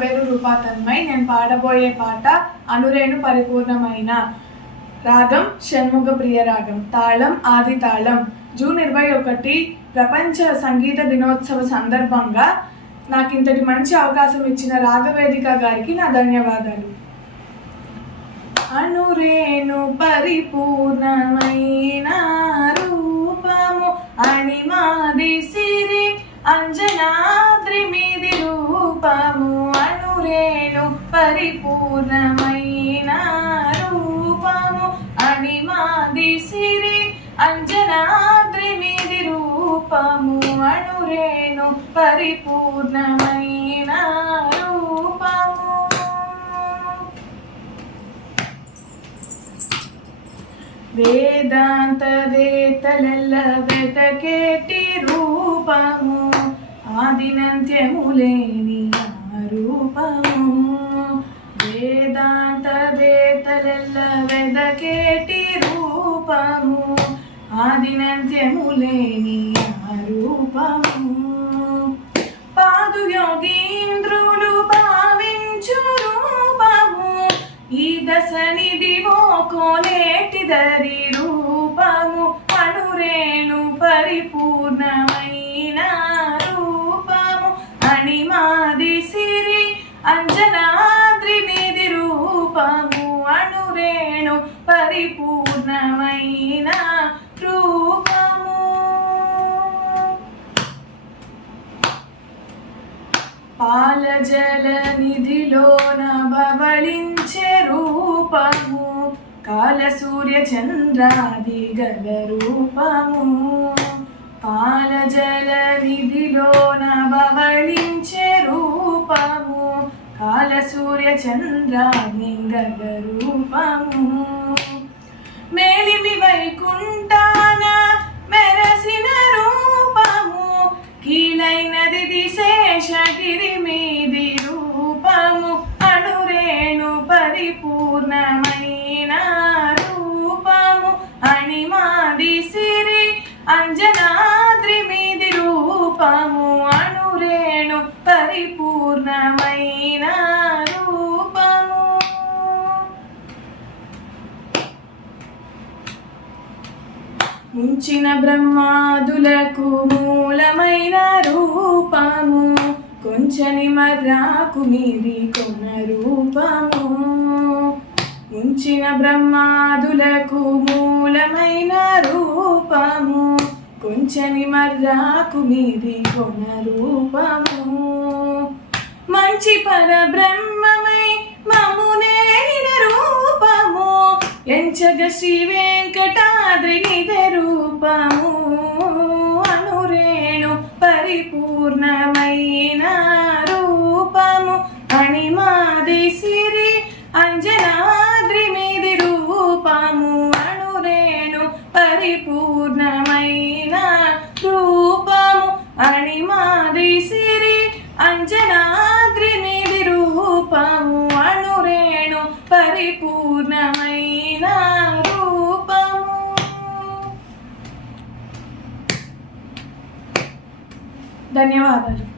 పేరు రూపా తన్మయ్. నేను పాడబోయే పాట అనురేణు పరిపూర్ణమైన. రాగం షణ్ముఖ ప్రియ రాగం. తాళం ఆది తాళం. జూన్ 21 ప్రపంచ సంగీత దినోత్సవ సందర్భంగా నాకు ఇంతటి మంచి అవకాశం ఇచ్చిన రాగవేదిక గారికి నా ధన్యవాదాలు. అనురేణు పరిపూర్ణమైన రూపము అణిమాది సిరి అంజనాద్రి మీది రూపము. అనురేణు పరిపూర్ణమైన రూపము అణిమాది సిరి అంజనాద్రి మీది రూపము. అనురేణు పరిపూర్ణమైన రూపము. వేదాంత వేత్తలెల్ల వెతకేటి రూపము ఆదినంత్యము లేని రూపము. వేదాంత వేత్తలెల్ల వెతకేటి రూపము ఆదినంత్యము లేని రూపము. పాదు యోగీంద్రులు భావించు రూపము ఈ దశనిదివో కోనేటిదరి రూపము. అనురేణు పరిపూర్ణమైన రూపము అణిమాది సిరి అంజనాద్రి మీది రూపము. అనురేణు పరిపూర్ణమైన రూపము. పాలజల నిధిలోన బబళించే రూపము కాల సూర్య చంద్రాది గల రూపము. పాలజల నిధిలోన బబళించే రూపము కాల సూర్య చంద్రాది గల రూపము. మేలిమి వైకుంఠాన మెరసిన రూపము కీలైనది దిశేషగిరి మీది రూపము. అనురేణు పరిపూర్ణమైన రూపము అణిమాది సిరి అంజనాద్రి మీది రూపము. అనురేణు పరిపూర్ణమైన రూపము. ముంచిన బ్రహ్మాదులకు మూలమైన రూపము కొంచని మర్రాకు మీది కొన రూపము. ముంచిన బ్రహ్మాదులకు మూలమైన రూపము కొంచని మర్రాకు మీది కొన రూపము. మంచి పరబ్రహ్మమై మమ్మునేలిన రూపము ఎంచగ శ్రీ వెంకటాద్రి నిధి రూపము. అనురేణు పరిపూర్ణమైన రూపము అణిమాది సిరి అంజనాద్రి మీది రూపము. అనురేణు పరిపూర్ణమైన రూపము అణిమాది సిరి అంజనాద్రి మీది రూపము. అనురేణు పరిపూర్ణమైన రూపము. ధన్యవాదాలు.